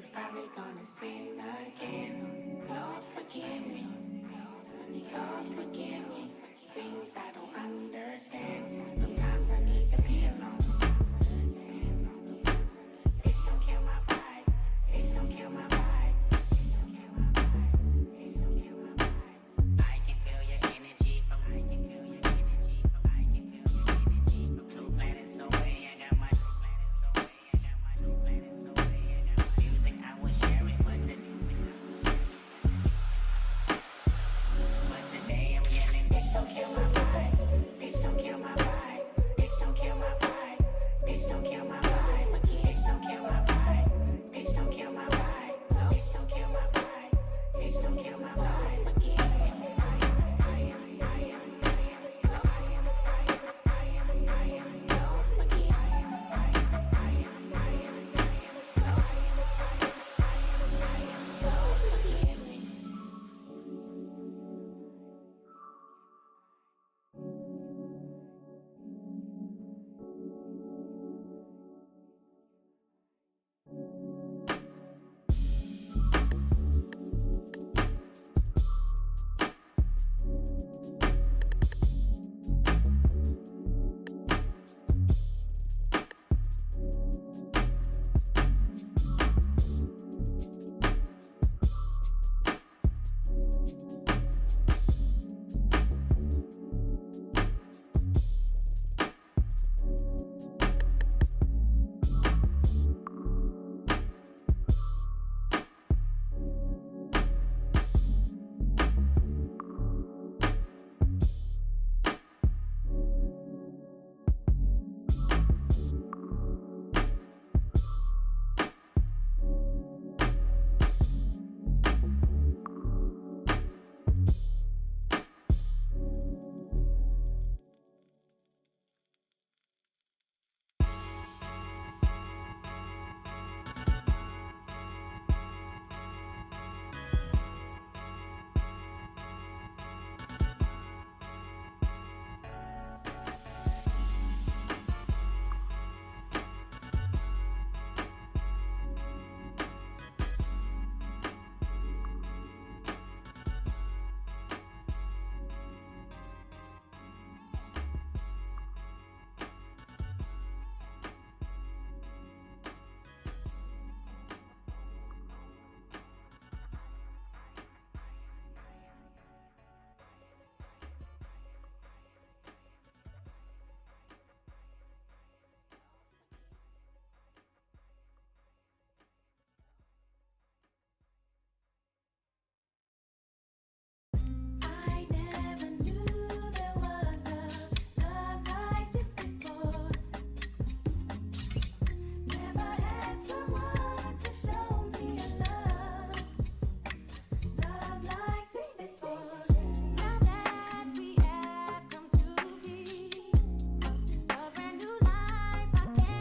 was probably gonna sin again. Lord, forgive me. Lord, forgive me. Things I don't understand. Sometimes I need to be alone. Bitch, don't kill my vibe. Bitch, don't kill my vibe. I can feel your energy from two planets away. I got my two planets away. I got music I would share it, but today I'm yelling, bitch, don't kill my vibe. Bitch, don't kill my vibe. Bitch, don't kill my vibe. Bitch, don't kill my vibe. Bitch, don't kill my vibe. Bitch, don't kill my vibe. Bitch, don't kill my vibe. Bitch, don't kill my vibe.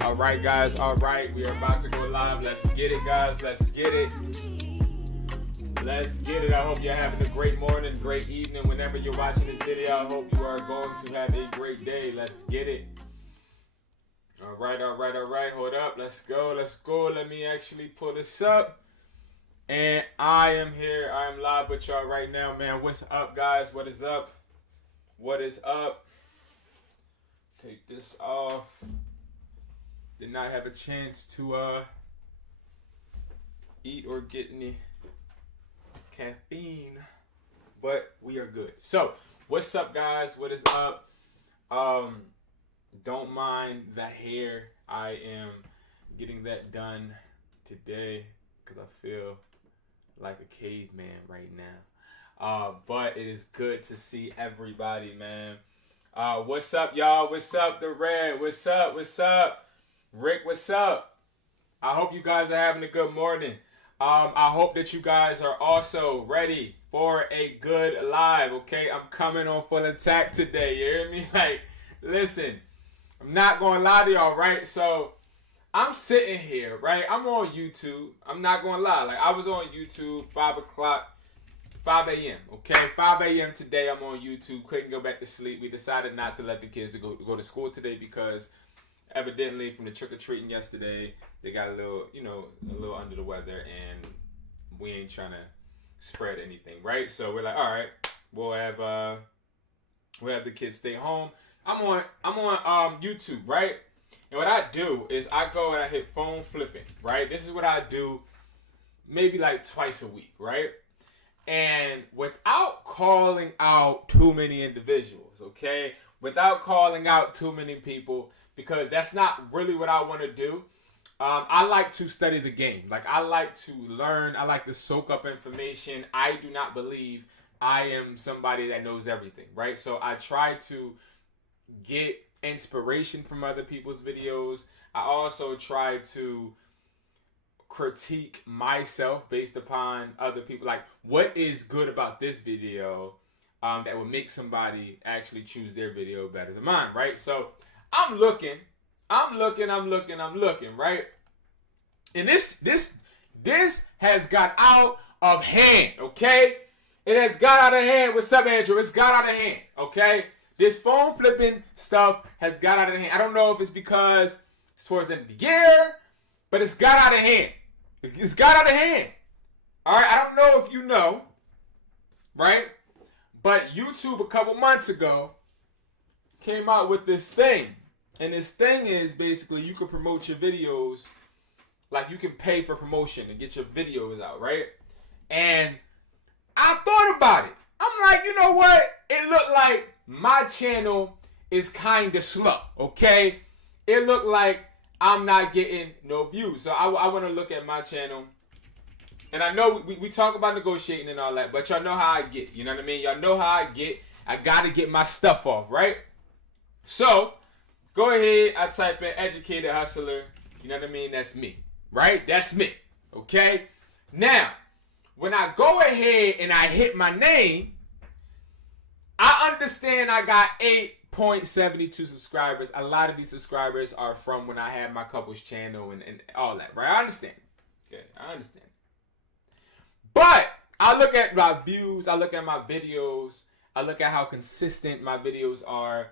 All right, guys. All right, we are about to go live. Let's get it, guys. Let's get it. Let's get it. I hope you're having a great morning, great evening. Whenever you're watching this video, I hope you are going to have a great day. Let's get it. All right, all right, all right. Hold up. Let's go. Let's go. Let me actually pull this up. And I am here. I am live with y'all right now, man. What's up, guys? What is up? What is up? Take this off. Did not have a chance to eat or get any caffeine, but we are good. So, what's up, guys? What is up? Don't mind the hair. I am getting that done today because I feel like a caveman right now. But it is good to see everybody, man. What's up, y'all? What's up, The Red? What's up? What's up? Rick, what's up? I hope you guys are having a good morning. I hope that you guys are also ready for a good live, okay? I'm coming on full attack today, you hear me? Like, listen, I'm not going to lie to y'all, right? So, I'm sitting here, right? I'm on YouTube. I'm not going to lie. Like, I was on YouTube 5 a.m., okay? 5 a.m. today, I'm on YouTube. Couldn't go back to sleep. We decided not to let the kids go to school today because evidently from the trick-or-treating yesterday, they got a little, a little under the weather, and we ain't trying to spread anything, right? So we're like, all right, we'll have the kids stay home. I'm on YouTube, right? And what I do is I go and I hit phone flipping, right? This is what I do maybe like twice a week, right? And without calling out too many individuals, okay? Without calling out too many people, because that's not really what I want to do. I like to study the game. Like, I like to learn. I like to soak up information. I do not believe I am somebody that knows everything, right? So I try to get inspiration from other people's videos. I also try to critique myself based upon other people. Like, what is good about this video that would make somebody actually choose their video better than mine, right? So I'm looking, right? And this has got out of hand, okay? It has got out of hand. What's up, Andrew? It's got out of hand, okay? This phone flipping stuff has got out of hand. I don't know if it's because it's towards the end of the year, but it's got out of hand. It's got out of hand. All right, I don't know if you know, right? But YouTube a couple months ago came out with this thing. And this thing is basically you can promote your videos, like you can pay for promotion and get your videos out, right? And I thought about it. I'm like, you know what? It looked like my channel is kind of slow, okay? It looked like I'm not getting no views. So I want to look at my channel. And I know we talk about negotiating and all that, but y'all know how I get. You know what I mean? Y'all know how I get. I got to get my stuff off, right? So go ahead. I type in Educated Hustler. You know what I mean? That's me, right? That's me, okay? Now, when I go ahead and I hit my name, I understand I got 8.72 subscribers. A lot of these subscribers are from when I had my couples channel and all that, right? I understand. Okay, I understand. But I look at my views, I look at my videos, I look at how consistent my videos are,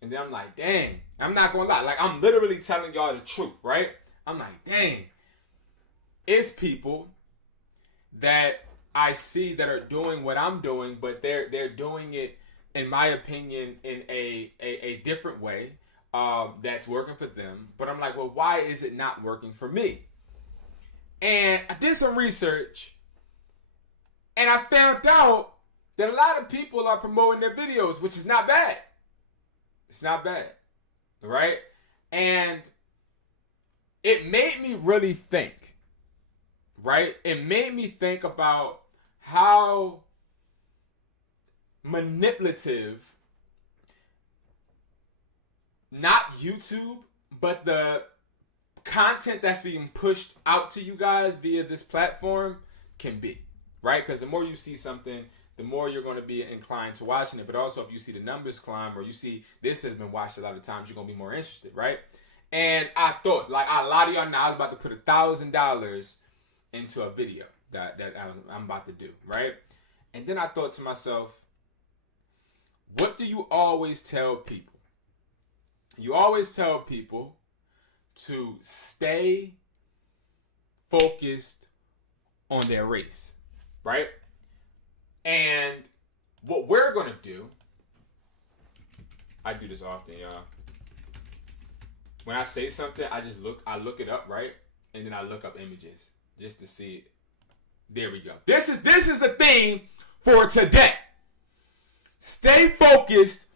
and then I'm like, dang, I'm not gonna lie. Like, I'm literally telling y'all the truth, right? I'm like, dang, it's people that I see that are doing what I'm doing, but they're doing it, in my opinion, in a different way that's working for them. But I'm like, well, why is it not working for me? And I did some research, and I found out that a lot of people are promoting their videos, which is not bad. It's not bad, right? And it made me really think, right? It made me think about how manipulative, not YouTube, but the content that's being pushed out to you guys via this platform can be, right? Because the more you see something, the more you're going to be inclined to watching it. But also, if you see the numbers climb, or you see this has been watched a lot of times, you're going to be more interested, right? And I thought, like a lot of y'all know, I was about to put $1,000 into a video that I'm about to do, right? And then I thought to myself, what do you always tell people? You always tell people to stay focused on their race, right? And what we're going to do, I do this often, y'all. When I say something, I look it up, right? And then I look up images just to see it. There we go. This is the theme for today. Stay focused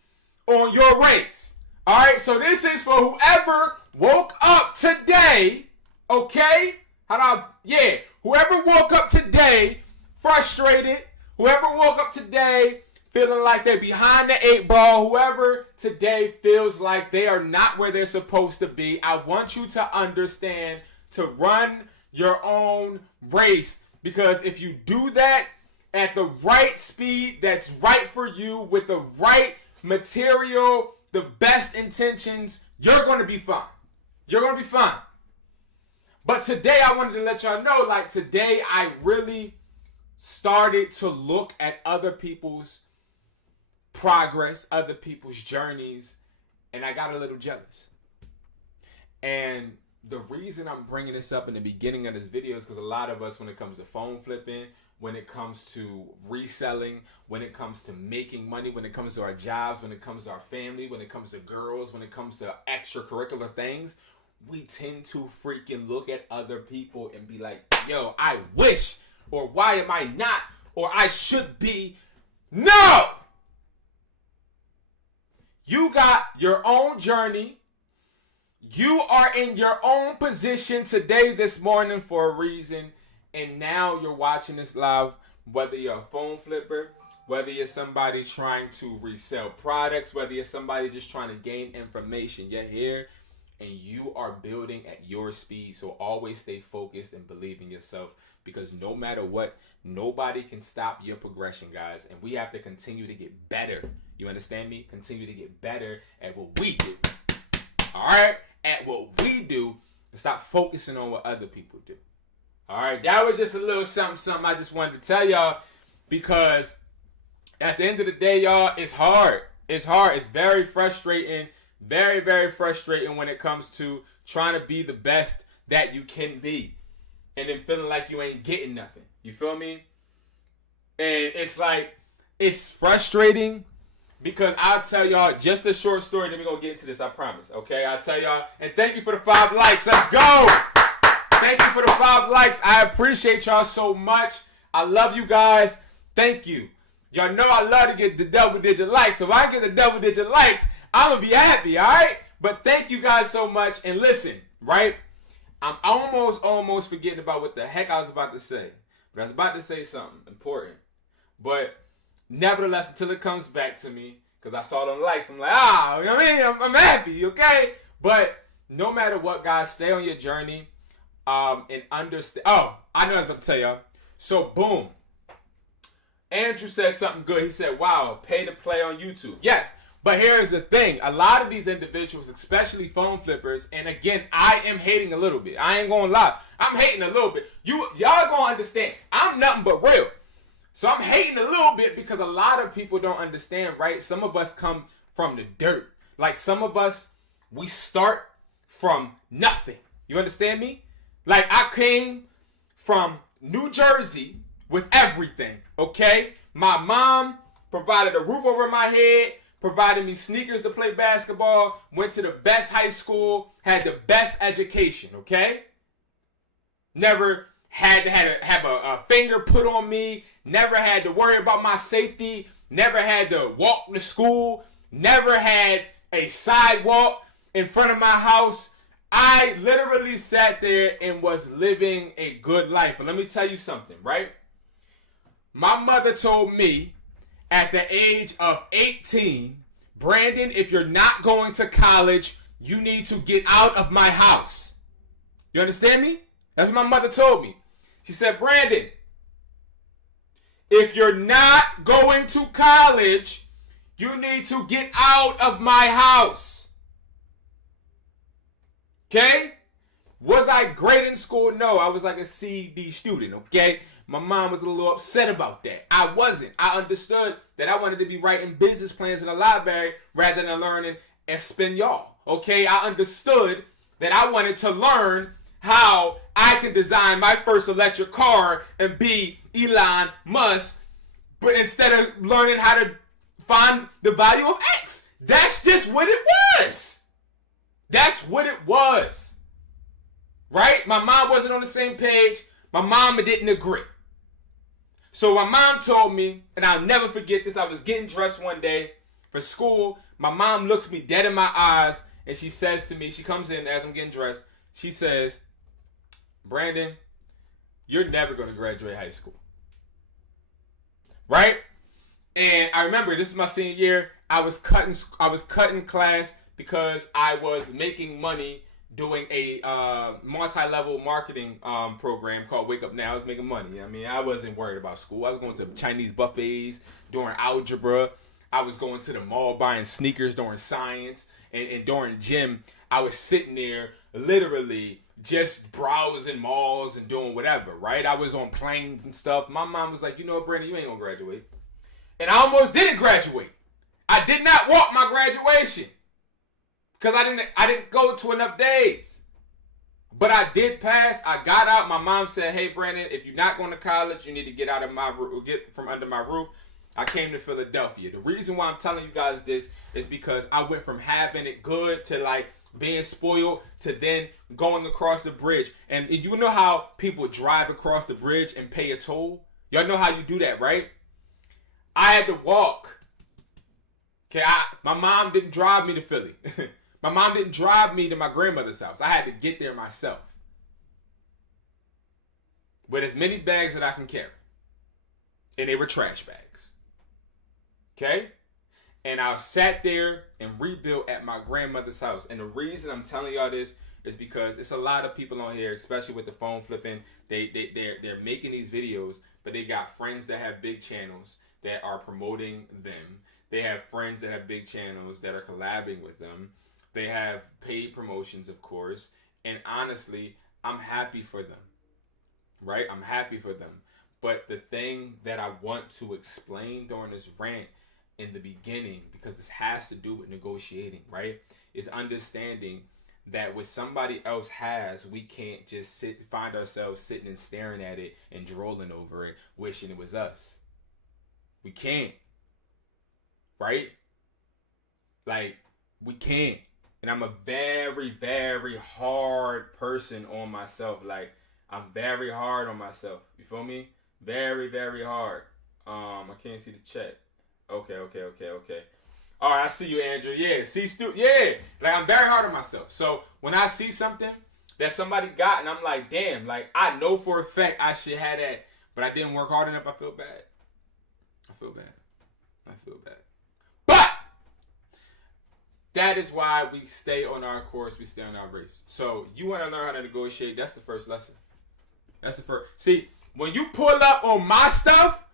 on your race. All right, so this is for whoever woke up today, okay? Whoever woke up today frustrated, whoever woke up today feeling like they're behind the 8 ball, whoever today feels like they are not where they're supposed to be, I want you to understand to run your own race. Because if you do that at the right speed, that's right for you, with the right material, the best intentions, you're going to be fine. You're going to be fine. But today I wanted to let y'all know, like today I really started to look at other people's progress, other people's journeys, and I got a little jealous. And the reason I'm bringing this up in the beginning of this video is because a lot of us, when it comes to phone flipping, when it comes to reselling, when it comes to making money, when it comes to our jobs, when it comes to our family, when it comes to girls, when it comes to extracurricular things, we tend to freaking look at other people and be like, yo, I wish, or why am I not, or I should be. No! You got your own journey. You are in your own position today, this morning, for a reason. And now you're watching this live, whether you're a phone flipper, whether you're somebody trying to resell products, whether you're somebody just trying to gain information. You're here and you are building at your speed. So always stay focused and believe in yourself, because no matter what, nobody can stop your progression, guys. And we have to continue to get better. You understand me? Continue to get better at what we do. All right? At what we do, and stop focusing on what other people do. All right? That was just a little something I just wanted to tell y'all, because at the end of the day, y'all, it's hard. It's hard. It's very frustrating. Very, very frustrating when it comes to trying to be the best that you can be and then feeling like you ain't getting nothing. You feel me? And it's like, it's frustrating. Because I'll tell y'all just a short story, then we're going to get into this, I promise. Okay? I'll tell y'all. And thank you for the 5 likes. Let's go! Thank you for the 5 likes. I appreciate y'all so much. I love you guys. Thank you. Y'all know I love to get the double-digit likes. So if I get the double-digit likes, I'm going to be happy, all right? But thank you guys so much. And listen, right? I'm almost forgetting about what the heck I was about to say. But I was about to say something important. But nevertheless, until it comes back to me, because I saw them likes, I'm like, you know what I mean? I'm happy, okay? But no matter what, guys, stay on your journey and understand. Oh, I know what I was about to tell y'all. So, boom. Andrew said something good. He said, wow, pay to play on YouTube. Yes, but here's the thing. A lot of these individuals, especially phone flippers, and again, I am hating a little bit. I ain't going to lie. I'm hating a little bit. Y'all going to understand. I'm nothing but real. So I'm hating a little bit because a lot of people don't understand, right? Some of us come from the dirt. Like some of us, we start from nothing. You understand me? Like I came from New Jersey with everything, okay? My mom provided a roof over my head, provided me sneakers to play basketball, went to the best high school, had the best education, okay? Never had to have a finger put on me, never had to worry about my safety, never had to walk to school, never had a sidewalk in front of my house. I literally sat there and was living a good life. But let me tell you something, right? My mother told me at the age of 18, Brandon, if you're not going to college, you need to get out of my house. You understand me? That's what my mother told me. She said, Brandon, if you're not going to college, you need to get out of my house. Okay? Was I great in school? No, I was like a C/D student, okay? My mom was a little upset about that. I wasn't. I understood that I wanted to be writing business plans in the library rather than learning Espanol, okay? I understood that I wanted to learn how I could design my first electric car and be Elon Musk, but instead of learning how to find the value of X. That's just what it was. That's what it was. Right? My mom wasn't on the same page. My mama didn't agree. So my mom told me, and I'll never forget this, I was getting dressed one day for school. My mom looks me dead in my eyes, and she says to me, she comes in as I'm getting dressed, she says, Brandon, you're never going to graduate high school. Right? And I remember, this is my senior year, I was cutting class because I was making money doing a multi-level marketing program called Wake Up Now. I was making money. I mean, I wasn't worried about school. I was going to Chinese buffets, doing algebra. I was going to the mall buying sneakers during science. And during gym, I was sitting there literally just browsing malls and doing whatever, right? I was on planes and stuff. My mom was like, you know what, Brandon, you ain't going to graduate. And I almost didn't graduate. I did not walk my graduation. because I didn't go to enough days. But I did pass. I got out. My mom said, "Hey, Brandon, if you're not going to college, you need to get out of my roof, get from under my roof." I came to Philadelphia. The reason why I'm telling you guys this is because I went from having it good to like being spoiled to then going across the bridge. And you know how people drive across the bridge and pay a toll? Y'all know how you do that, right? I had to walk. Okay, my mom didn't drive me to Philly. My mom didn't drive me to my grandmother's house. I had to get there myself. With as many bags that I can carry. And they were trash bags. Okay? And I sat there and rebuilt at my grandmother's house. And the reason I'm telling y'all this is because it's a lot of people on here, especially with the phone flipping. They're making these videos, but they got friends that have big channels that are promoting them. They have friends that have big channels that are collabing with them. They have paid promotions, of course. And honestly, I'm happy for them. Right? I'm happy for them. But the thing that I want to explain during this rant in the beginning, because this has to do with negotiating, right, is understanding that what somebody else has, we can't just find ourselves sitting and staring at it and drooling over it, wishing it was us. We can't. Right? Like, we can't. And I'm a very, very hard person on myself. Like, I'm very hard on myself. You feel me? Very, very hard. I can't see the chat. Okay. All right, I see you, Andrew. Yeah, yeah. Like, I'm very hard on myself. So when I see something that somebody got, and I'm like, damn, like, I know for a fact I should have that, but I didn't work hard enough, I feel bad. But that is why we stay on our course, we stay on our race. So you want to learn how to negotiate, that's the first lesson. That's the first. See, when you pull up on my stuff,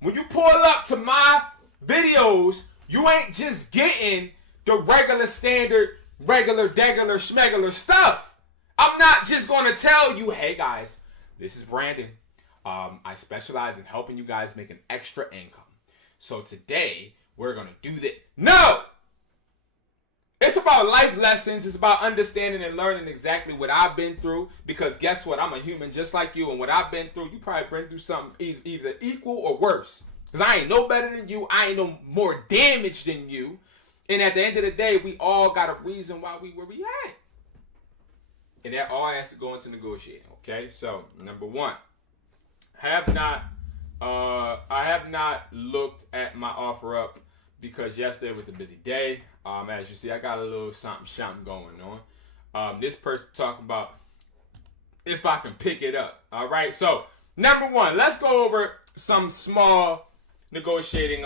when you pull up to my videos, you ain't just getting the regular standard, regular, degular, schmegular stuff. I'm not just going to tell you, hey guys, this is Brandon. I specialize in helping you guys make an extra income. So today, we're going to do this. No! It's about life lessons. It's about understanding and learning exactly what I've been through. Because guess what? I'm a human just like you. And what I've been through, you probably been through something either equal or worse. Because I ain't no better than you. I ain't no more damaged than you. And at the end of the day, we all got a reason why we where we at. And that all has to go into negotiating. Okay? So, number one. I have not looked at my offer up because yesterday was a busy day. As you see, I got a little something going on. This person talking about if I can pick it up. All right. So number one, let's go over some small negotiating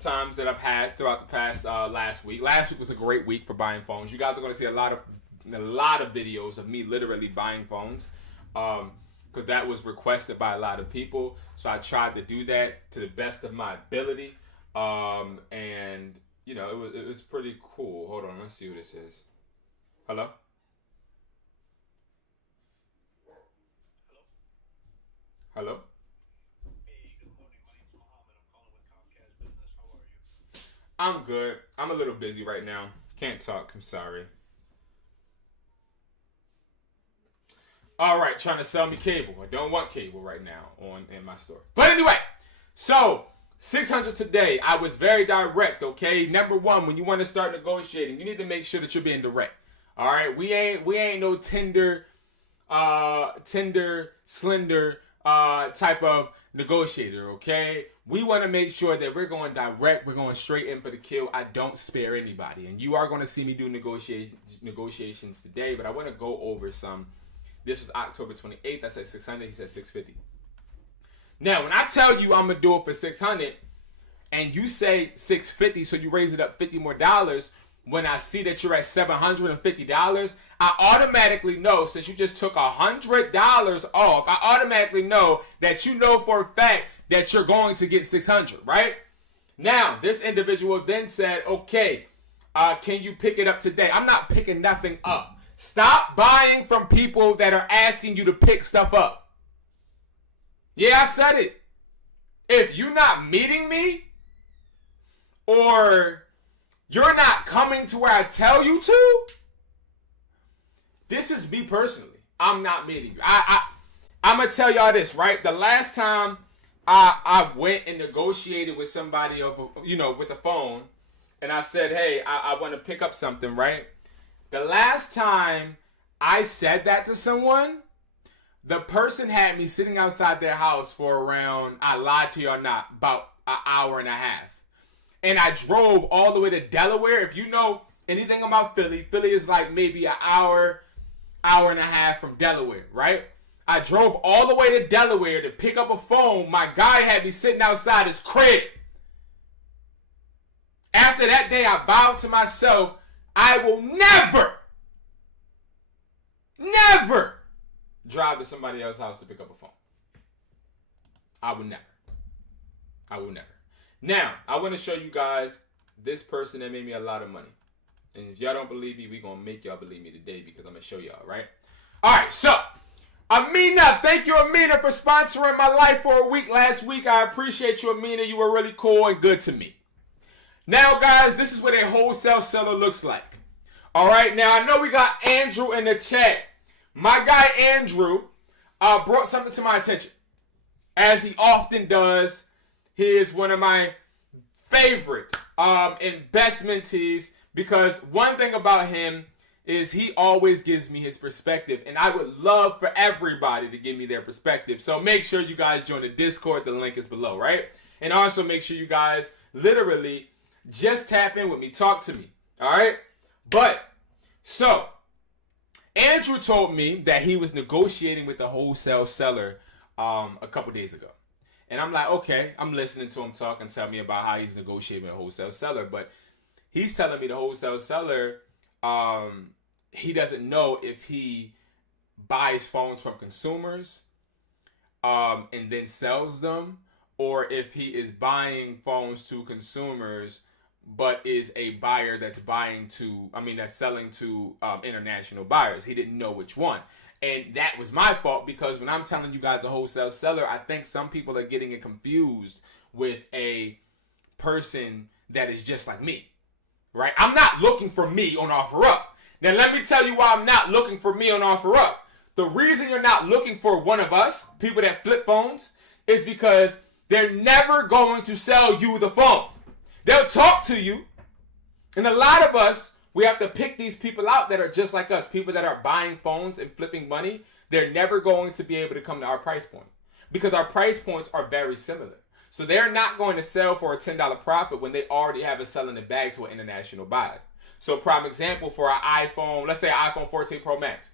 times that I've had throughout the past last week. Last week was a great week for buying phones. You guys are going to see a lot of videos of me literally buying phones. Because that was requested by a lot of people. So I tried to do that to the best of my ability. And, you know, it was pretty cool. Hold on, let's see who this is. Hello? Hello? Hey, good morning. My name's Mohammed. I'm calling with Comcast Business. How are you? I'm good. I'm a little busy right now. Can't talk. I'm sorry. All right, trying to sell me cable. I don't want cable right now in my store. But anyway, so 600 today. I was very direct, okay? Number one, when you want to start negotiating, you need to make sure that you're being direct. All right, we ain't no Tinder, slender type of negotiator, okay? We want to make sure that we're going direct, we're going straight in for the kill. I don't spare anybody, and you are going to see me do negotiations today. But I want to go over some. This was October 28th. I said 600. He said 650. Now, when I tell you I'm going to do it for 600 and you say 650, so you raise it up $50 more, when I see that you're at $750, I automatically know, since you just took $100 off, I automatically know that you know for a fact that you're going to get 600, right? Now, this individual then said, okay, can you pick it up today? I'm not picking nothing up. Stop buying from people that are asking you to pick stuff up. Yeah, I said it. If you're not meeting me, or You're not coming to where I tell you to? This is me personally. I'm not meeting you. I'm going to tell y'all this, right? The last time I went and negotiated with somebody over, with the phone, and I said, hey, I want to pick up something, right? The last time I said that to someone, the person had me sitting outside their house for around, I lied to you or not, about an hour and a half. And I drove all the way to Delaware. If you know anything about Philly, Philly is like maybe an hour and a half from Delaware, right? I drove all the way to Delaware to pick up a phone. My guy had me sitting outside his crib. After that day, I vowed to myself, I will never drive to somebody else's house to pick up a phone. I will never. Now, I want to show you guys this person that made me a lot of money. And if y'all don't believe me, we're going to make y'all believe me today because I'm going to show y'all, right? All right, so Amina, thank you, Amina, for sponsoring my life for a week last week. I appreciate you, Amina. You were really cool and good to me. Now, guys, this is what a wholesale seller looks like. All right, now I know we got Andrew in the chat. My guy Andrew brought something to my attention, as he often does. He is one of my favorite investmentees because one thing about him is he always gives me his perspective, and I would love for everybody to give me their perspective. So make sure you guys join the Discord. The link is below, right? And also make sure you guys literally just tap in with me. Talk to me, all right? But, so, Andrew told me that he was negotiating with a wholesale seller a couple days ago. And I'm like, okay, I'm listening to him talk and tell me about how he's negotiating with a wholesale seller. But he's telling me the wholesale seller, he doesn't know if he buys phones from consumers and then sells them, or if he is buying phones to consumers but is a buyer that's selling to international buyers. He didn't know which one. And that was my fault, because when I'm telling you guys a wholesale seller, I think some people are getting it confused with a person that is just like me, right? I'm not looking for me on OfferUp. Now, let me tell you why I'm not looking for me on OfferUp. The reason you're not looking for one of us, people that flip phones, is because they're never going to sell you the phone. They'll talk to you. And a lot of us, we have to pick these people out that are just like us. People that are buying phones and flipping money. They're never going to be able to come to our price point, because our price points are very similar. So they're not going to sell for a $10 profit when they already have a sell in the bag to an international buyer. So prime example for our iPhone, let's say an iPhone 14 Pro Max.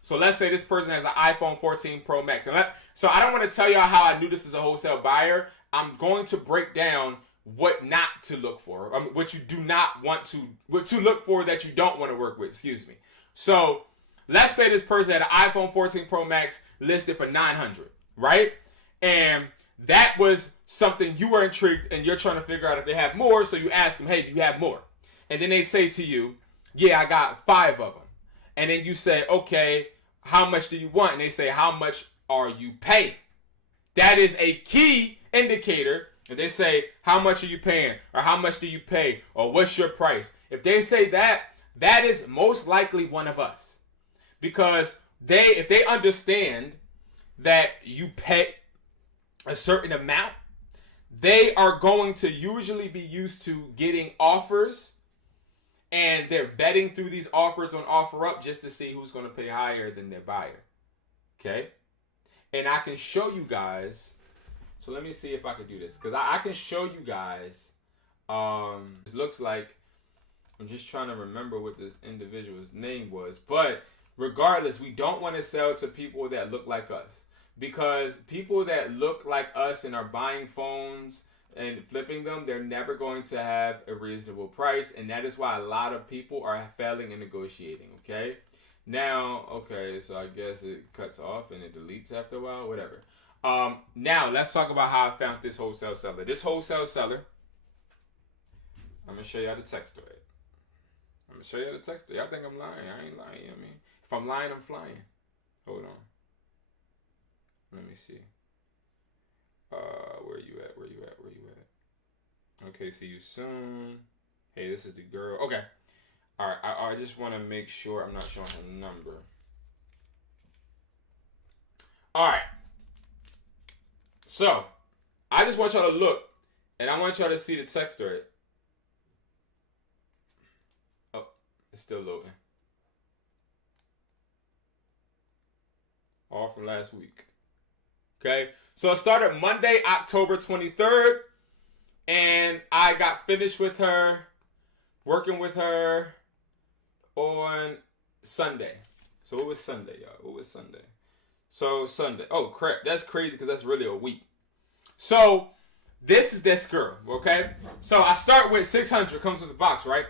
So let's say this person has an iPhone 14 Pro Max. So I don't want to tell y'all how I knew this is a wholesale buyer. I'm going to break down what not to look for. What you do not want to, what to look for that you don't want to work with, excuse me. So let's say this person had an iPhone 14 Pro Max listed for $900, right? And that was something you were intrigued and you're trying to figure out if they have more. So you ask them, hey, do you have more? And then they say to you, yeah, I got 5 of them. And then you say, okay, how much do you want? And they say, how much are you paying? That is a key indicator. If they say, how much are you paying? Or how much do you pay? Or what's your price? If they say that, that is most likely one of us. Because if they understand that you pay a certain amount, they are going to usually be used to getting offers, and they're vetting through these offers on OfferUp just to see who's going to pay higher than their buyer. Okay? And I can show you guys. So let me see if I can do this, because I can show you guys. It looks like, I'm just trying to remember what this individual's name was. But regardless, we don't want to sell to people that look like us. Because people that look like us and are buying phones and flipping them, they're never going to have a reasonable price. And that is why a lot of people are failing in negotiating, okay? Now, okay, so I guess it cuts off and it deletes after a while, whatever. Now, let's talk about how I found this wholesale seller. This wholesale seller, I'm going to show you how to text thread. I'm going to show you how to text thread. Y'all think I'm lying? I ain't lying. I mean, if I'm lying, I'm flying. Hold on. Let me see. Where you at? Okay, see you soon. Hey, this is the girl. Okay. All right. I just want to make sure I'm not showing her number. All right. So, I just want y'all to look, and I want y'all to see the text thread. Oh, it's still loading. All from last week. Okay, so it started Monday, October 23rd, and I got finished with her, working with her on Sunday. So what was Sunday, y'all? What was Sunday? So Sunday. Oh, crap. That's crazy because that's really a week. So this is this girl, okay? So I start with 600, comes with the box, right?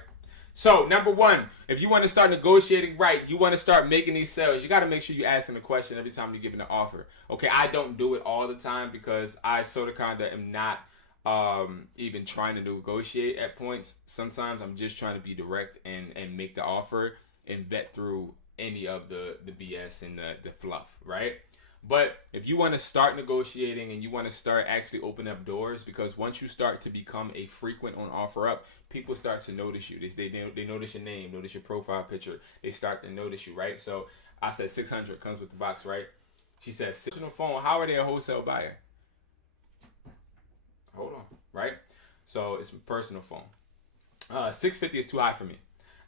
So number one, if you want to start negotiating right, you want to start making these sales, you got to make sure you're asking a question every time you're giving an offer. Okay, I don't do it all the time because I sort of kind of am not even trying to negotiate at points. Sometimes I'm just trying to be direct and make the offer and vet through any of the BS and the fluff, right? But if you want to start negotiating and you want to start actually opening up doors, because once you start to become a frequent on OfferUp, people start to notice you. They notice your name, notice your profile picture. They start to notice you, right? So I said 600 comes with the box, right? She said, personal phone, how are they a wholesale buyer? Hold on, right? So it's a personal phone. 650 is too high for me.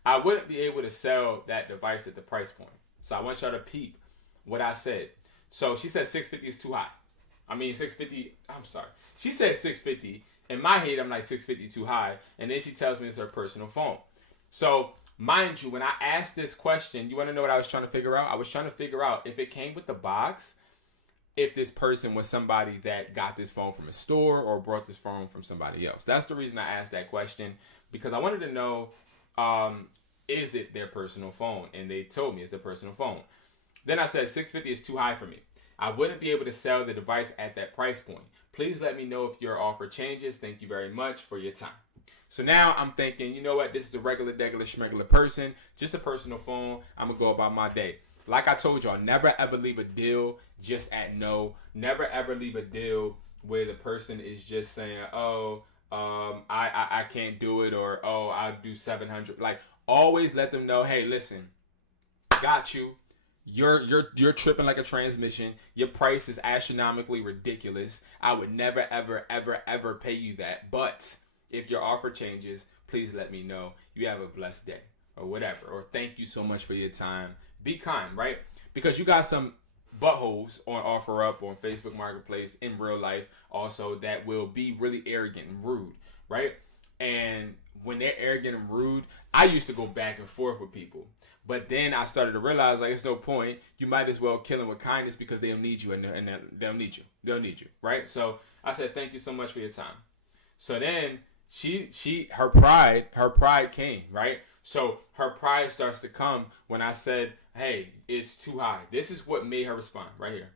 I wouldn't be able to sell that device at the price point. So I want y'all to peep what I said. So she said 650 is too high. I mean 650, I'm sorry. She said 650. In my head, I'm like 650 too high. And then she tells me it's her personal phone. So mind you, when I asked this question, you want to know what I was trying to figure out? I was trying to figure out if it came with the box, if this person was somebody that got this phone from a store or brought this phone from somebody else. That's the reason I asked that question, because I wanted to know, is it their personal phone? And they told me it's their personal phone. Then I said 650 is too high for me. I wouldn't be able to sell the device at that price point. Please let me know if your offer changes. Thank you very much for your time. So now I'm thinking, you know what? This is a regular schmegular person, just a personal phone. I'm going to go about my day. Like I told y'all, never ever leave a deal just at no. Never ever leave a deal where the person is just saying, oh, I can't do it, or oh, I'll do 700. Like, always let them know, hey, listen, got you. You're tripping like a transmission. Your price is astronomically ridiculous. I would never, ever, ever, ever pay you that. But if your offer changes, please let me know. You have a blessed day, or whatever. Or thank you so much for your time. Be kind, right? Because you got some buttholes on OfferUp, on Facebook Marketplace, in real life also, that will be really arrogant and rude, right? And when they're arrogant and rude, I used to go back and forth with people. But then I started to realize, like, it's no point. You might as well kill them with kindness, because they don't need you, and they'll need you. They'll need you, right? So I said, thank you so much for your time. So then her pride came, right? So her pride starts to come when I said, hey, it's too high. This is what made her respond right here.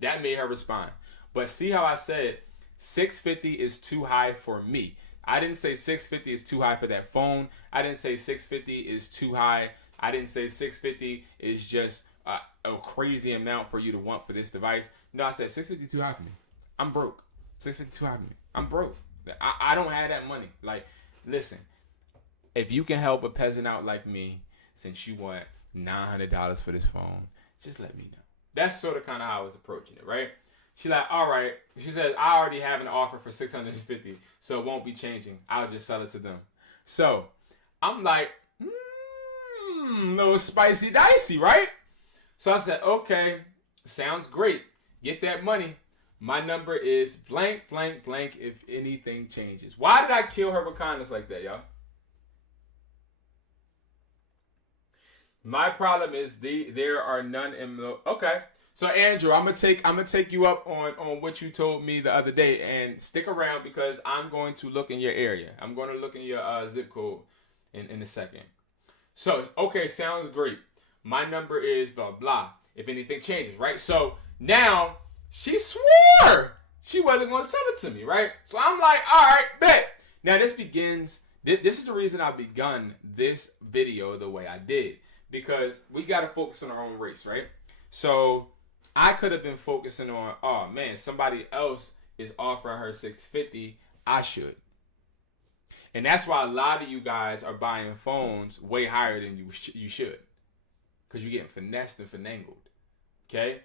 That made her respond. But see how I said 650 is too high for me. I didn't say 650 is too high for that phone. I didn't say 650 is too high. I didn't say 650 is just a crazy amount for you to want for this device. No, I said 650 too high for me. I'm broke. 650 too high for me. I'm broke. I don't have that money. Like, listen, if you can help a peasant out like me, since you want $900 for this phone, just let me know. That's sort of kind of how I was approaching it, right? She's like, all right. She says, I already have an offer for $650, so it won't be changing. I'll just sell it to them. So I'm like, little spicy dicey, right? So I said, okay, sounds great. Get that money. My number is blank, blank, blank if anything changes. Why did I kill her with kindness like that, y'all? My problem is there are none in the... Okay. So Andrew, I'm gonna take you up on what you told me the other day, and stick around because I'm going to look in your area. I'm going to look in your zip code in a second. So, okay, sounds great. My number is blah blah. If anything changes, right? So now she swore she wasn't going to sell it to me, right? So I'm like, all right, bet. Now this begins. This is the reason I begun this video the way I did, because we got to focus on our own race, right? So I could have been focusing on, oh man, somebody else is offering her $650. I should. And that's why a lot of you guys are buying phones way higher than you should. Because you're getting finessed and finangled. Okay?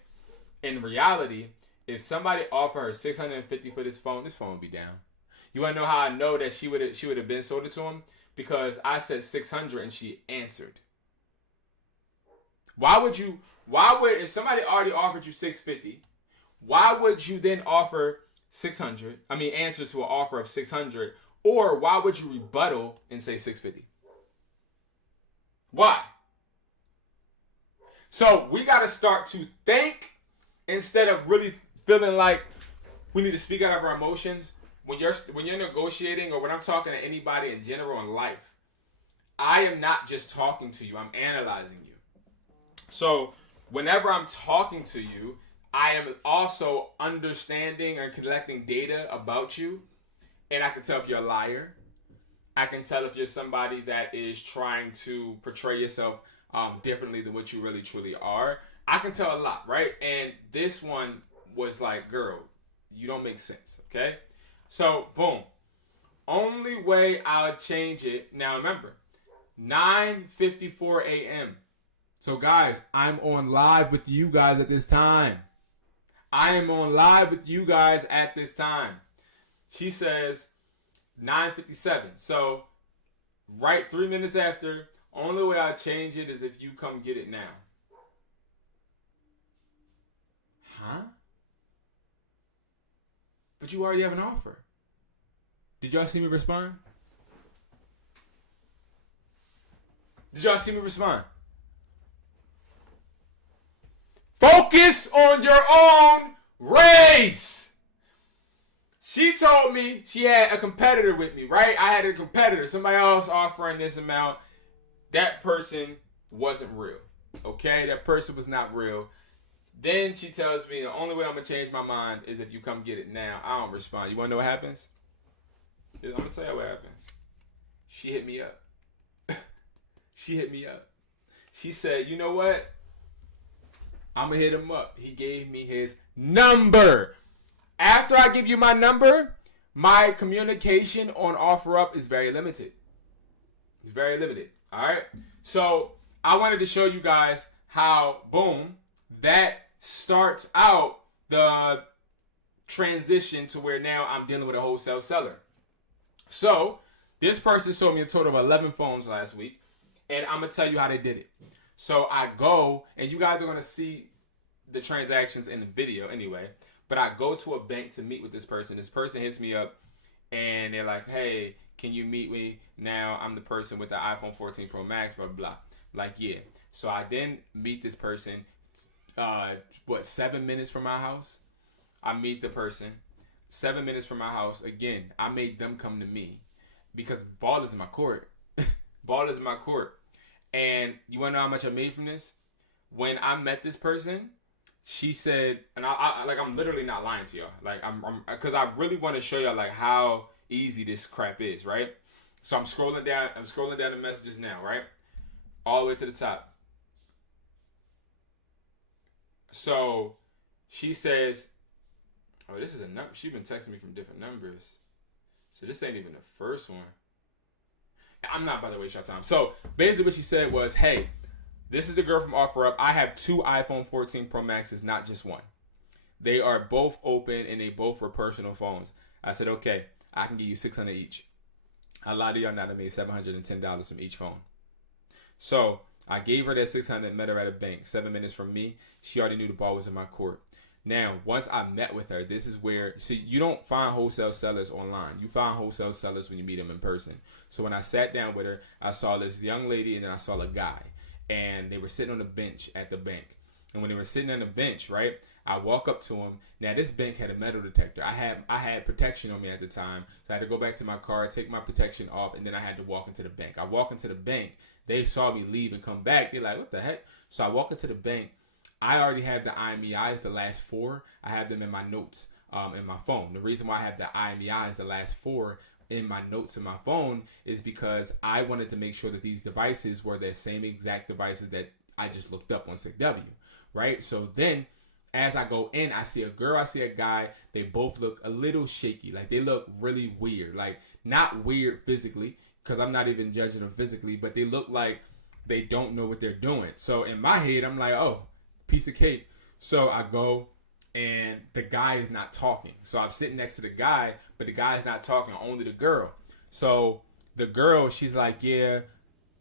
In reality, if somebody offered her $650 for this phone would be down. You want to know how I know that she would have been sold it to him? Because I said $600 and she answered. If somebody already offered you $650, why would you then offer $600? Answer to an offer of $600, or why would you rebuttal and say $650? Why? So we got to start to think instead of really feeling like we need to speak out of our emotions. When you're negotiating, or when I'm talking to anybody in general in life, I am not just talking to you, I'm analyzing you. So whenever I'm talking to you, I am also understanding and collecting data about you. And I can tell if you're a liar. I can tell if you're somebody that is trying to portray yourself differently than what you really truly are. I can tell a lot, right? And this one was like, girl, you don't make sense, okay? So, boom. Only way I'll change it. Now, remember, 9:54 a.m. So, guys, I'm on live with you guys at this time. I am on live with you guys at this time. She says 9:57. So, right 3 minutes after, only way I'll change it is if you come get it now. Huh? But you already have an offer. Did y'all see me respond? Did y'all see me respond? Focus on your own race. She told me she had a competitor with me, right? I had a competitor, somebody else offering this amount. That person wasn't real, okay? That person was not real. Then she tells me the only way I'm going to change my mind is if you come get it now. I don't respond. You want to know what happens? I'm going to tell you what happens. She hit me up. She hit me up. She said, you know what? I'm going to hit him up. He gave me his number. After I give you my number, my communication on OfferUp is very limited. It's very limited. All right? So I wanted to show you guys how, boom, that starts out the transition to where now I'm dealing with a wholesale seller. So this person sold me a total of 11 phones last week, and I'm going to tell you how they did it. So I go, and you guys are going to see the transactions in the video anyway, but I go to a bank to meet with this person. This person hits me up, and they're like, hey, can you meet me now? I'm the person with the iPhone 14 Pro Max, blah, blah, blah. Like, yeah. So I then meet this person, 7 minutes from my house? I meet the person. 7 minutes from my house. Again, I made them come to me because ball is in my court. Ball is in my court. And you want to know how much I made from this? When I met this person, she said, and I'm literally not lying to y'all. Like, because I really want to show y'all like how easy this crap is, right? So I'm scrolling down the messages now, right? All the way to the top. So she says, oh, this is a number. She's been texting me from different numbers. So this ain't even the first one. I'm not, by the way, short time. So basically what she said was, hey, this is the girl from OfferUp. I have 2 iPhone 14 Pro Maxes, not just one. They are both open and they both were personal phones. I said, okay, I can give you $600 each. A lot of y'all not made $710 from each phone. So I gave her that $600, met her at a bank. 7 minutes from me. She already knew the ball was in my court. Now, once I met with her, this is where, see, you don't find wholesale sellers online. You find wholesale sellers when you meet them in person. So when I sat down with her, I saw this young lady and then I saw a guy. And they were sitting on the bench at the bank. And when they were sitting on the bench, right, I walk up to them. Now, this bank had a metal detector. I had protection on me at the time. So I had to go back to my car, take my protection off, and then I had to walk into the bank. I walk into the bank. They saw me leave and come back. They're like, what the heck? So I walk into the bank. I already have the IMEIs, the last 4. I have them in my notes in my phone. The reason why I have the IMEIs, the last 4, in my notes in my phone is because I wanted to make sure that these devices were the same exact devices that I just looked up on SICW, right? So then as I go in, I see a girl, I see a guy. They both look a little shaky. Like, they look really weird. Like, not weird physically, because I'm not even judging them physically, but they look like they don't know what they're doing. So in my head, I'm like, oh, piece of cake. So I go, and the guy is not talking. So I'm sitting next to the guy, but the guy's not talking, only the girl. So the girl, she's like, yeah,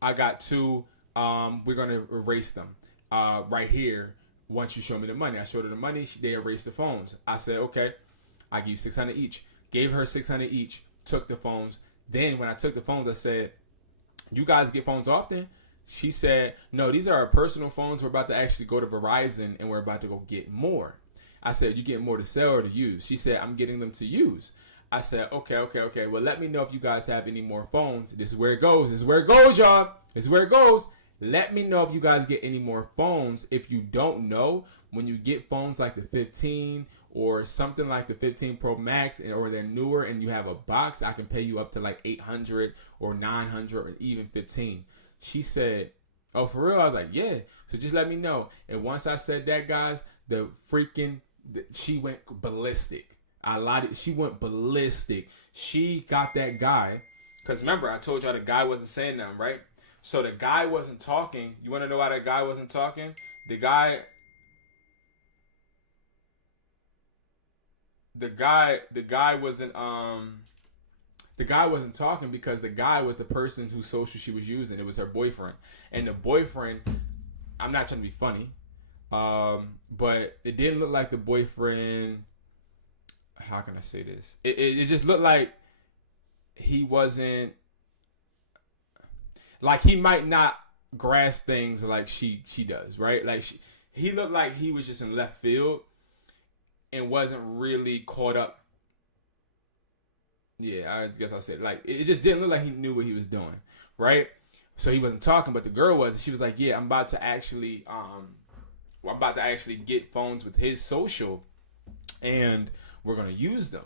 I got 2. We're going to erase them right here once you show me the money. I showed her the money. They erased the phones. I said, okay, I give you $600 each. Gave her $600 each, took the phones. Then when I took the phones, I said, you guys get phones often? She said, no, these are our personal phones. We're about to actually go to Verizon, and we're about to go get more. I said, you get more to sell or to use? She said, I'm getting them to use. I said, okay. Well, let me know if you guys have any more phones. This is where it goes. This is where it goes, y'all. This is where it goes. Let me know if you guys get any more phones. If you don't know, when you get phones like the 15 or something like the 15 Pro Max, or they're newer and you have a box, I can pay you up to like $800 or $900 or even $15. She said, oh, for real? I was like, yeah. So just let me know. And once I said that, guys, she went ballistic. She went ballistic. She got that guy. Because remember, I told y'all the guy wasn't saying nothing, right? So the guy wasn't talking. You want to know why that guy wasn't talking? The guy wasn't talking because the guy was the person whose social she was using. It was her boyfriend. And the boyfriend, I'm not trying to be funny, but it didn't look like the boyfriend. How can I say this? It just looked like he wasn't, like, he might not grasp things like she does, right? Like, he looked like he was just in left field and wasn't really caught up. Yeah, I guess I'll say it. Like, it just didn't look like he knew what he was doing, right? So he wasn't talking, but the girl was. She was like, yeah, I'm about to actually get phones with his social, and we're going to use them.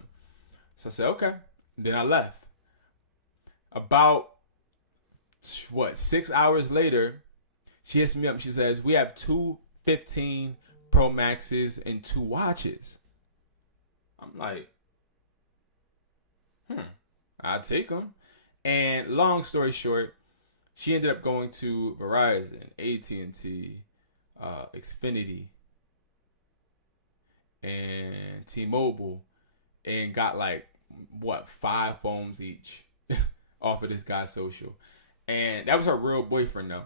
So I said, okay. Then I left. About 6 hours later, she hits me up. She says, we have 2 15 Pro Maxes and 2 watches. I'm like, I'll take them. And long story short, she ended up going to Verizon, AT&T, Xfinity, and T-Mobile, and got 5 phones each off of this guy's social. And that was her real boyfriend, though.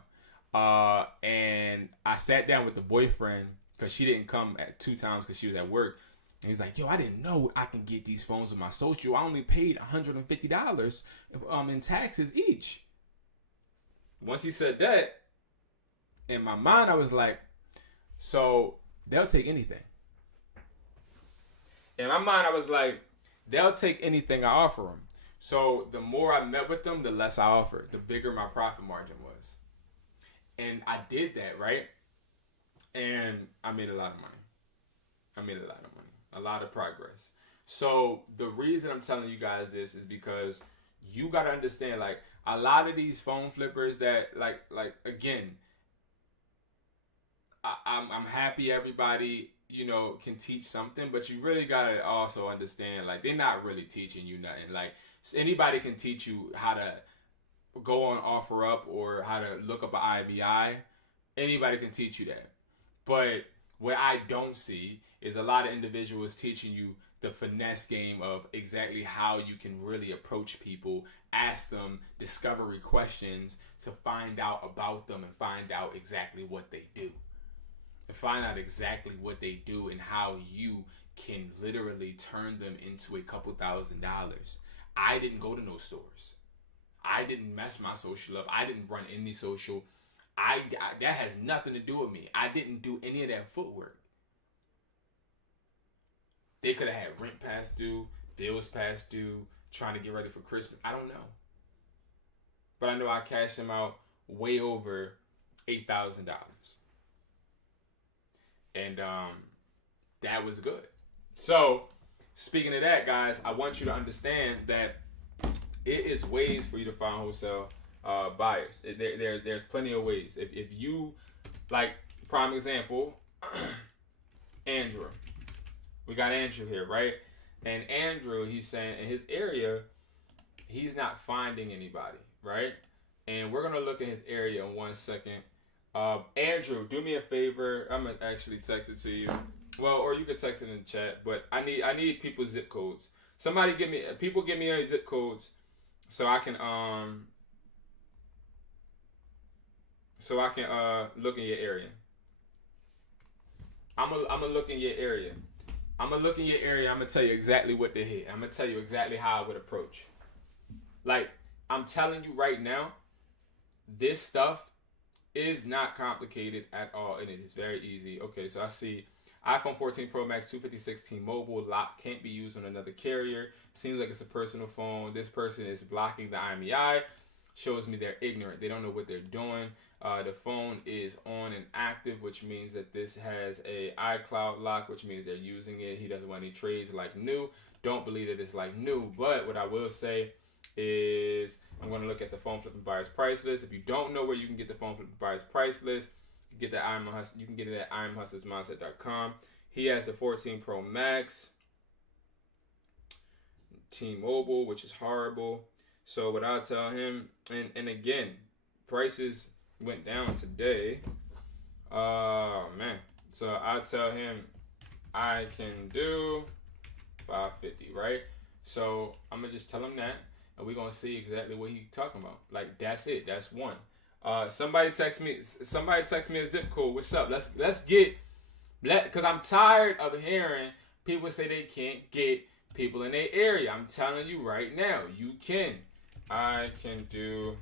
And I sat down with the boyfriend because she didn't come at 2 times because she was at work. And he's like, yo, I didn't know I can get these phones with my social. I only paid $150 in taxes each. Once he said that, in my mind, I was like, so they'll take anything. In my mind, I was like, they'll take anything I offer them. So the more I met with them, the less I offered, the bigger my profit margin was. And I did that, right? And I made a lot of money. A lot of progress. So the reason I'm telling you guys this is because you got to understand, like, a lot of these phone flippers that, like again, I'm happy everybody, can teach something, but you really got to also understand, like, they're not really teaching you nothing. Like, anybody can teach you how to go on OfferUp or how to look up an IBI. Anybody can teach you that. But what I don't see is a lot of individuals teaching you the finesse game of exactly how you can really approach people, ask them discovery questions to find out about them and find out exactly what they do. And find out exactly what they do and how you can literally turn them into a couple $1,000s. I didn't go to no stores. I didn't mess my social up. I didn't run any social. That has nothing to do with me. I didn't do any of that footwork. They could have had rent past due, bills past due, trying to get ready for Christmas. I don't know. But I know I cashed them out way over $8,000. And that was good. So, speaking of that, guys, I want you to understand that it is ways for you to find wholesale buyers. There's plenty of ways. If you, like, prime example, Andrew. We got Andrew here, right? And Andrew, he's saying in his area, he's not finding anybody, right? And we're gonna look at his area in 1 second. Andrew, do me a favor. I'm gonna actually text it to you. Well, or you could text it in the chat. But I need people's zip codes. Somebody give me their zip codes so I can look in your area. I'm gonna look in your area. I'm gonna look in your area. I'm gonna tell you exactly what to hit. I'm gonna tell you exactly how I would approach. Like, I'm telling you right now, this stuff is not complicated at all. It is very easy. Okay, so I see iPhone 14 Pro Max 256 T-Mobile lock can't be used on another carrier. Seems like it's a personal phone. This person is blocking the IMEI. Shows me they're ignorant. They don't know what they're doing. The phone is on and active, which means that this has a iCloud lock, which means they're using it. He doesn't want any trades like new. Don't believe that it's like new. But what I will say is I'm going to look at the phone flipping buyer's price list. If you don't know where you can get the phone flipping buyer's price list, you can get it at IamHustlersMindset.com. He has the 14 Pro Max T-Mobile, which is horrible. So what I'll tell him, and again, prices went down today. Oh man. So I tell him I can do 550, right? So I'm gonna just tell him that, and we're gonna see exactly what he's talking about. Like, that's it. That's one. Somebody text me a zip code. What's up? Let's get, because I'm tired of hearing people say they can't get people in their area. I'm telling you right now, you can. I can do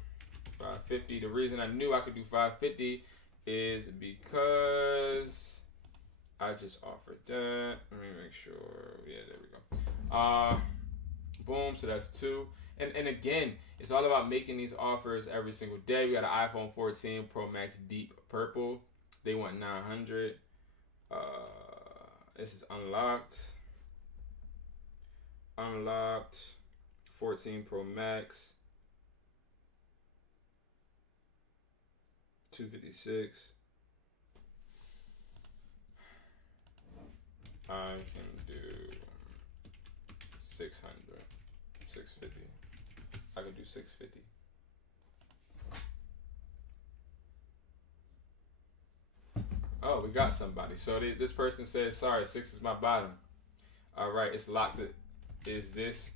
550. The reason I knew I could do 550 is because I just offered that. Let me make sure. Yeah, there we go. Boom. So that's 2. And again, it's all about making these offers every single day. We got an iPhone 14 Pro Max Deep Purple. They want 900. This is unlocked. 14 Pro Max. 256. I can do 600. 650. I can do 650. Oh, we got somebody. So this person says, sorry, 6 is my bottom. All right, it's locked. Is this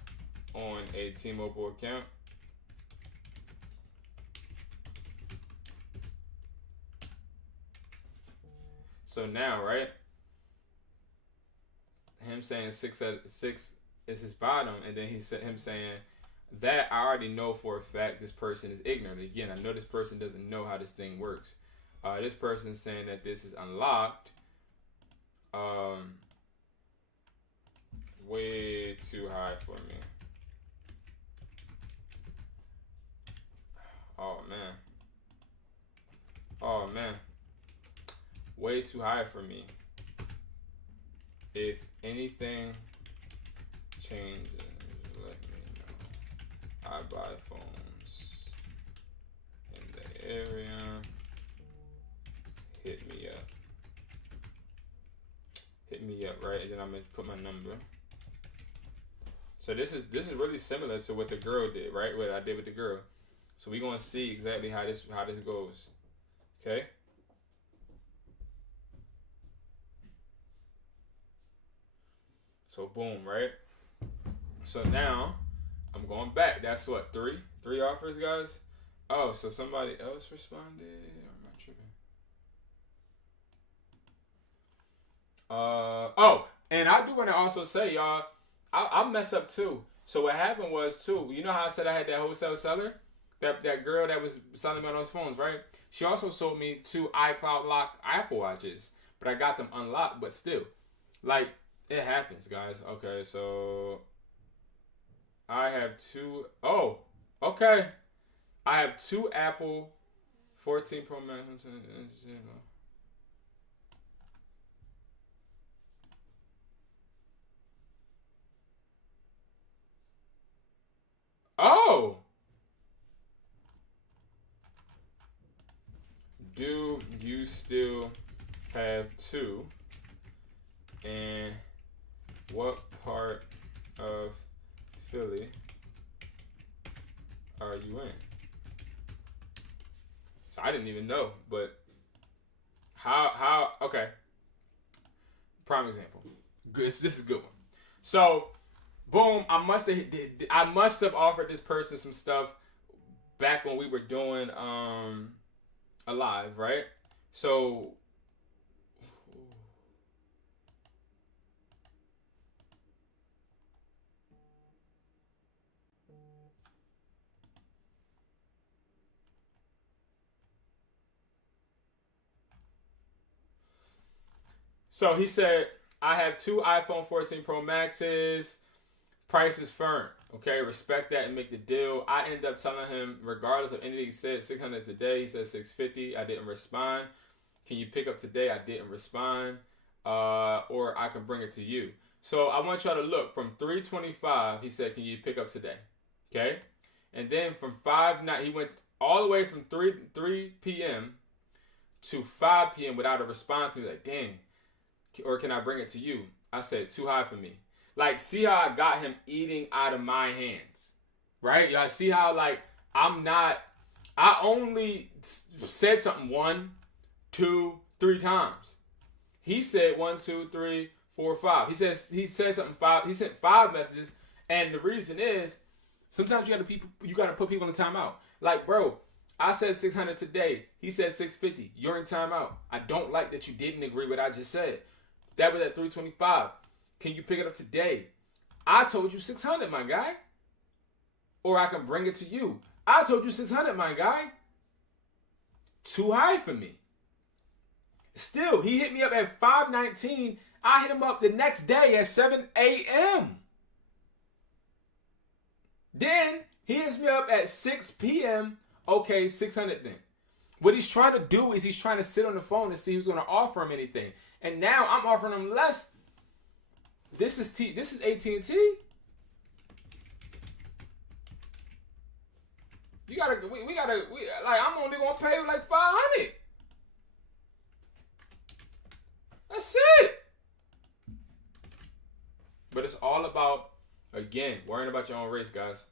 on a T-Mobile account? So now, right? Him saying 6 is his bottom, and then him saying that I already know for a fact this person is ignorant. Again, I know this person doesn't know how this thing works. This person is saying that this is unlocked. Way too high for me. Oh man. Way too high for me. If anything changes, let me know. I buy phones in the area. Hit me up, right? And then I'm gonna put my number. So this is really similar to what the girl did, right? What I did with the girl. So we're gonna see exactly how this goes. Okay. So boom, right? So now I'm going back. That's what, 3 offers, guys? Oh, so somebody else responded. I'm not tripping. Oh, and I do want to also say, y'all, I'll mess up too. So what happened was too, you know how I said I had that wholesale seller? That girl that was selling me on those phones, right? She also sold me 2 iCloud lock Apple Watches, but I got them unlocked, but still. Like, it happens, guys. Okay, so I have 2. Oh, okay. I have 2 Apple 14 Pro Max. Oh! Do you still have 2 And what part of Philly are you in? So I didn't even know, but how okay. Prime example. This is a good one. So, boom, I must have offered this person some stuff back when we were doing Alive, right? So he said, I have 2 iPhone 14 Pro Maxes. Price is firm. Okay, respect that and make the deal. I ended up telling him, regardless of anything he said, 600 today. He said 650. I didn't respond. Can you pick up today? I didn't respond. Or I can bring it to you. So I want y'all to look from 325. He said, can you pick up today? Okay, and then from 5 he went all the way from 3 p.m. to 5 p.m. without a response. He was like, dang. Or can I bring it to you? I said, too high for me. Like, see how I got him eating out of my hands, right? Y'all see how, like, I only said something 1, 2, 3 times. He said 1, 2, 3, 4, 5. He said something 5. He sent 5 messages, and the reason is sometimes you gotta put people in timeout. Like, bro, I said 600 today. He said 650. You're in timeout. I don't like that you didn't agree with what I just said. That was at 325. Can you pick it up today? I told you 600, my guy. Or I can bring it to you. I told you 600, my guy. Too high for me. Still, he hit me up at 5:19. I hit him up the next day at 7 a.m. Then he hits me up at 6 p.m. Okay, 600 then. What he's trying to do is he's trying to sit on the phone and see who's going to offer him anything. And now I'm offering him less. This is AT&T. We gotta, I'm only going to pay like 500. That's it. But it's all about, again, worrying about your own race, guys.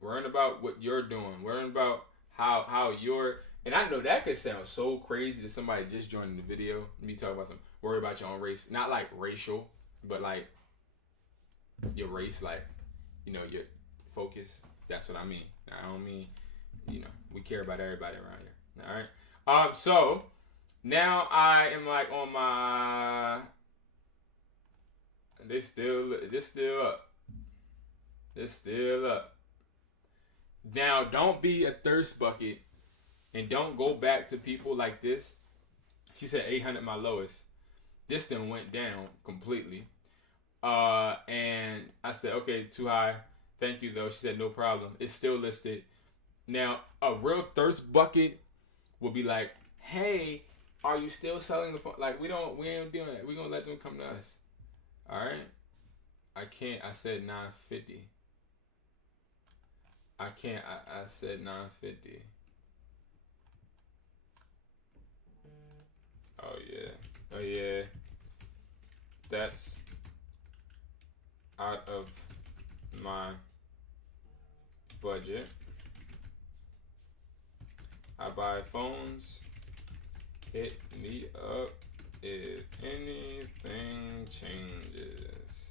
Worrying about what you're doing. Worrying about how you're... And I know that could sound so crazy to somebody just joining the video. Me talking about worry about your own race. Not like racial, but like your race, like, your focus. That's what I mean. I don't mean, we care about everybody around here. All right. So now I am like on my... This still up. Now, don't be a thirst bucket and don't go back to people like this. She said 800 my lowest. This then went down completely. And I said, okay, too high. Thank you, though. She said, no problem. It's still listed. Now, a real thirst bucket will be like, hey, are you still selling the phone? Like, we ain't doing that. We're going to let them come to us. All right? I can't. I said 950. I can't. I said 950. Oh yeah. That's out of my budget. I buy phones. Hit me up if anything changes.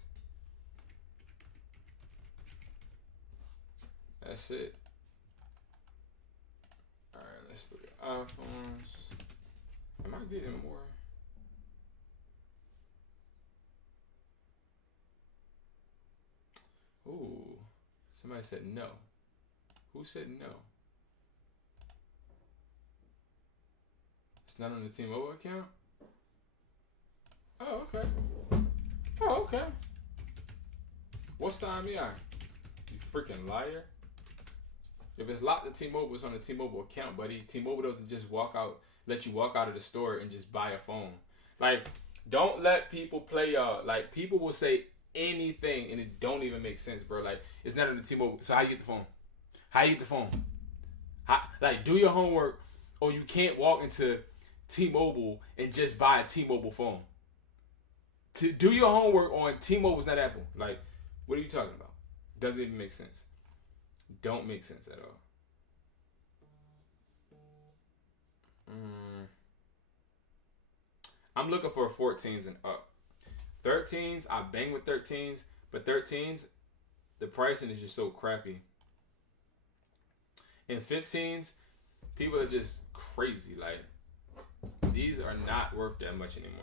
That's it. Alright, let's look at iPhones. Am I getting more? Ooh. Somebody said no. Who said no? It's not on the T-Mobile account? Oh, okay. What's the IMEI? You freaking liar. If it's locked to T-Mobile, it's on the T-Mobile account, buddy. T-Mobile doesn't just let you walk out of the store and just buy a phone. Like, don't let people play y'all. Like, people will say anything and it don't even make sense, bro. Like, it's not on the T-Mobile. So how you get the phone? Like, do your homework, or you can't walk into T-Mobile and just buy a T-Mobile phone. To do your homework on T-Mobile's not Apple. Like, what are you talking about? Doesn't even make sense. Don't make sense at all. I'm looking for 14s and up. 13s, I bang with 13s, but 13s, the pricing is just so crappy. And 15s, people are just crazy. Like, these are not worth that much anymore.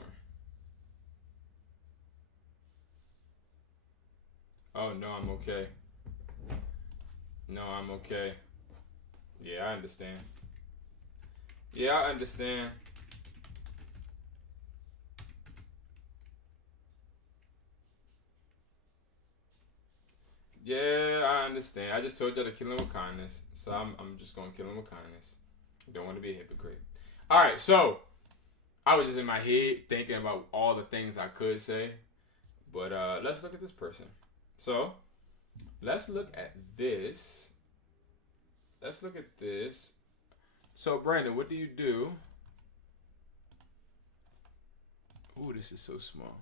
Oh, no, I'm okay. No, I'm okay. Yeah, I understand. Yeah, I understand. Yeah, I understand. I just told y'all to kill him with kindness. So I'm just going to kill him with kindness. Don't want to be a hypocrite. All right, so I was just in my head thinking about all the things I could say. But let's look at this person. So let's look at this. Let's look at this. So, Brandon, what do you do? Ooh, this is so small.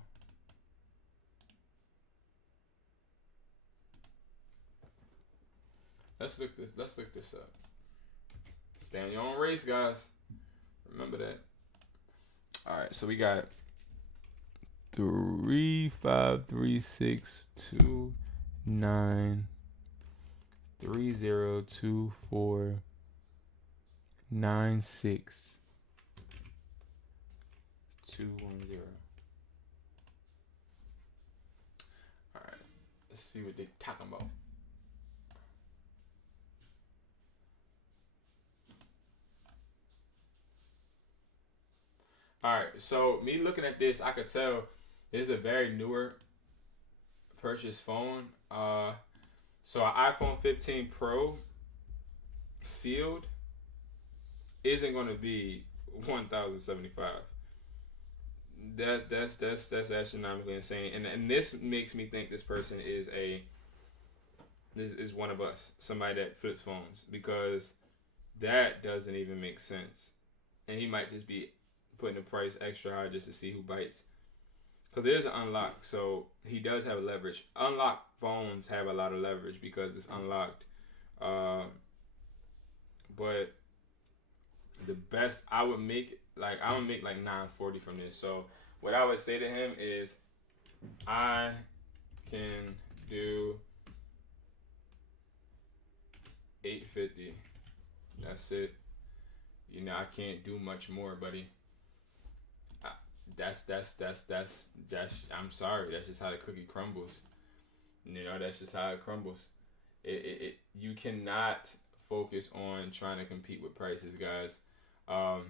Let's look this up. Stay on your own race, guys. Remember that. All right, so we got 3, 5, 3, 6, 2, 9, 3, 0, 2, 4, 9, 6, 2, 1, 0. All right, let's see what they're talking about. All right, so me looking at this, I could tell this is a very newer purchased phone. So an iPhone 15 Pro sealed isn't going to be $1,075. That's astronomically insane, and this makes me think this person is one of us, somebody that flips phones, because that doesn't even make sense, and he might just be putting the price extra high just to see who bites. Because it is an unlock, so he does have leverage. Unlocked phones have a lot of leverage because it's unlocked. But the best I would make, like $940 from this. So what I would say to him is, I can do $850. That's it. You know, I can't do much more, buddy. That's I'm sorry. That's just how the cookie crumbles. You know, that's just how it crumbles. You cannot focus on trying to compete with prices, guys. Oh,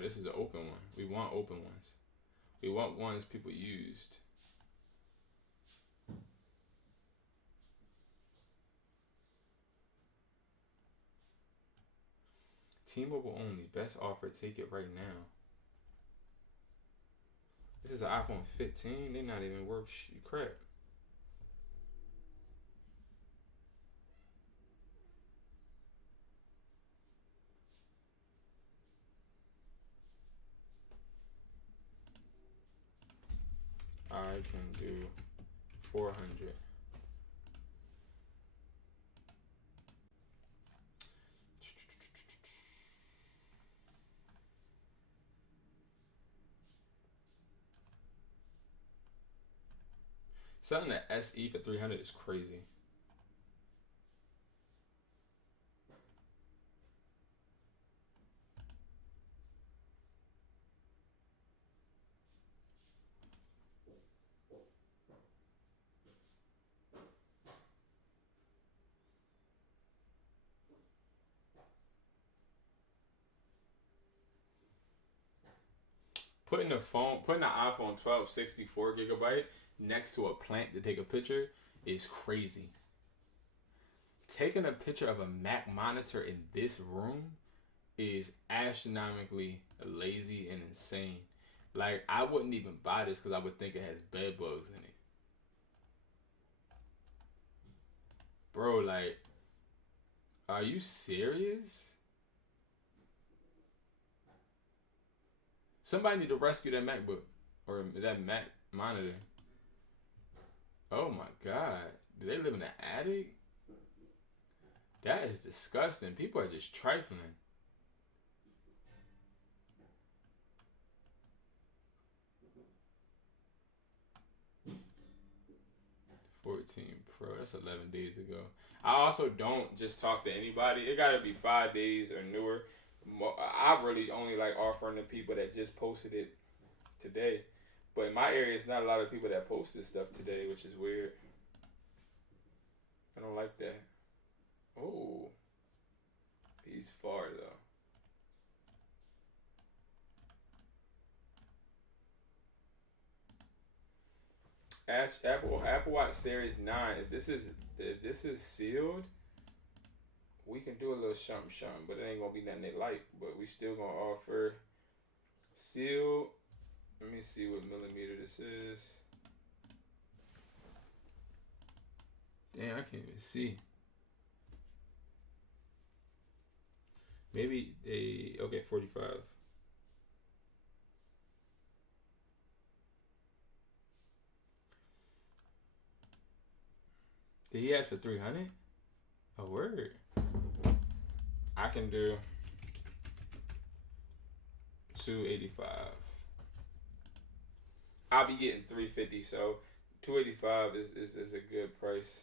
this is an open one. We want open ones. We want ones people used. T-Mobile only. Best offer. Take it right now. This is an iPhone 15. They're not even worth crap. I can do 400. Selling the SE for 300 is crazy. Putting the iPhone 12 64 gigabyte next to a plant to take a picture is crazy. Taking a picture of a Mac monitor in this room is astronomically lazy and insane. Like, I wouldn't even buy this because I would think it has bed bugs in it. Bro, like, are you serious? Somebody need to rescue that MacBook or that Mac monitor. Oh my God. Do they live in an attic? That is disgusting. People are just trifling. The 14 Pro, that's 11 days ago. I also don't just talk to anybody. It gotta be 5 days or newer. I really only like offering to people that just posted it today. But in my area, it's not a lot of people that post this stuff today, which is weird. I don't like that. Oh, he's far though. Apple Watch Series 9. If this is sealed, we can do a little something, but it ain't gonna be nothing they like. But we still gonna offer sealed. Let me see what millimeter this is. Damn, I can't even see. Maybe they, okay, 45. Did he ask for 300? A word. I can do 285. I'll be getting 350, so 285 is a good price.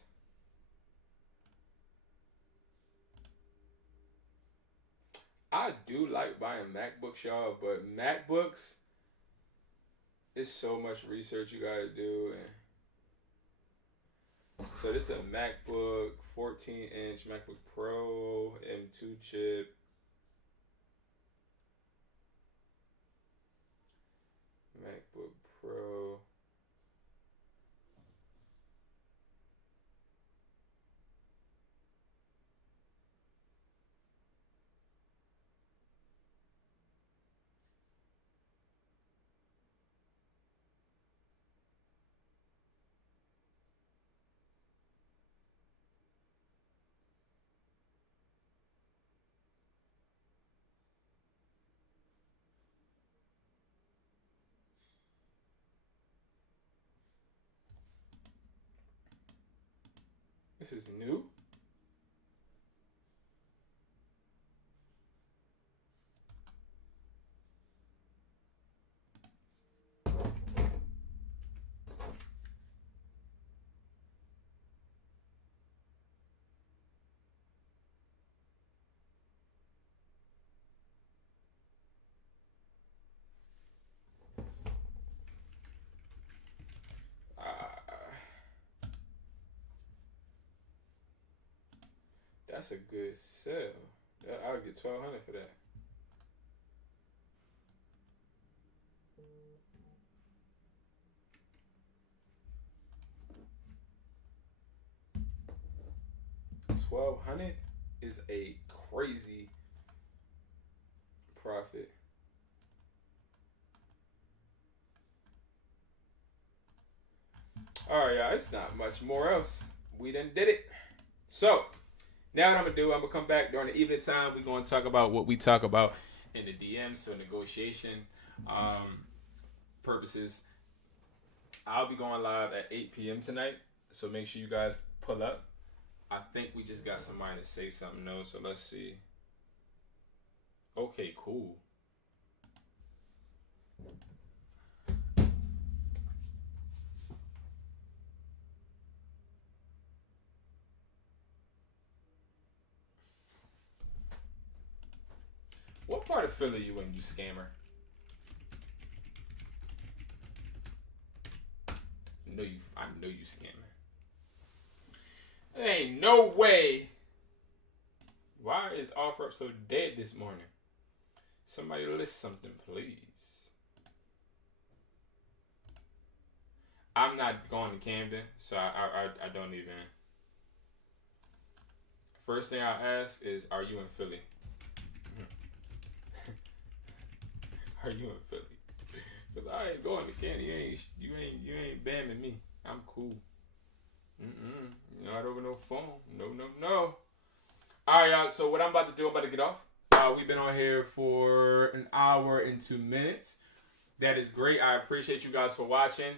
I do like buying MacBooks, y'all, but MacBooks, it's so much research you gotta do. And so this is a MacBook, 14-inch MacBook Pro, M2 chip. MacBook Pro. This is new. That's a good sell. I would get $1,200 for that. $1,200 is a crazy profit. All right, y'all. It's not much more else. We done did it. So now what I'm gonna do, I'm gonna come back during the evening time. We're gonna talk about what we talk about in the DMs, so negotiation purposes. I'll be going live at 8 p.m. tonight, so make sure you guys pull up. I think we just got somebody to say something though, so let's see. Okay, cool. What part of Philly you in, you scammer? I know you scamming. There ain't no way. Why is OfferUp so dead this morning? Somebody list something, please. I'm not going to Camden, so I don't even. First thing I ask is, are you in Philly? Are you in Philly? Cause I ain't going to Camden. You ain't bamming me. I'm cool. Not over no phone. No. All right, y'all. So what I'm about to do, I'm about to get off. We've been on here for an hour and 2 minutes. That is great. I appreciate you guys for watching.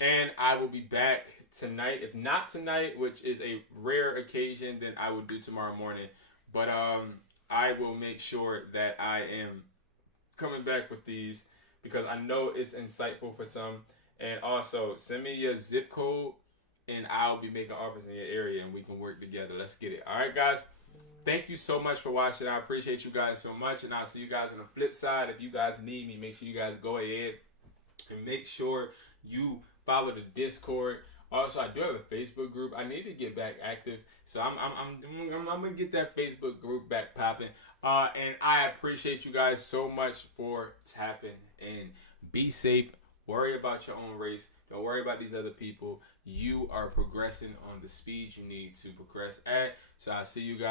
And I will be back tonight. If not tonight, which is a rare occasion, then I will do tomorrow morning. But I will make sure that I am coming back with these because I know it's insightful for some. And also, send me your zip code and I'll be making offers in your area and we can work together. Let's get it. All right, guys. Thank you so much for watching. I appreciate you guys so much. And I'll see you guys on the flip side. If you guys need me, make sure you guys go ahead and make sure you follow the Discord. Also, I do have a Facebook group. I need to get back active, so I'm gonna get that Facebook group back popping. And I appreciate you guys so much for tapping in. Be safe. Worry about your own race. Don't worry about these other people. You are progressing on the speed you need to progress at. So I'll see you guys.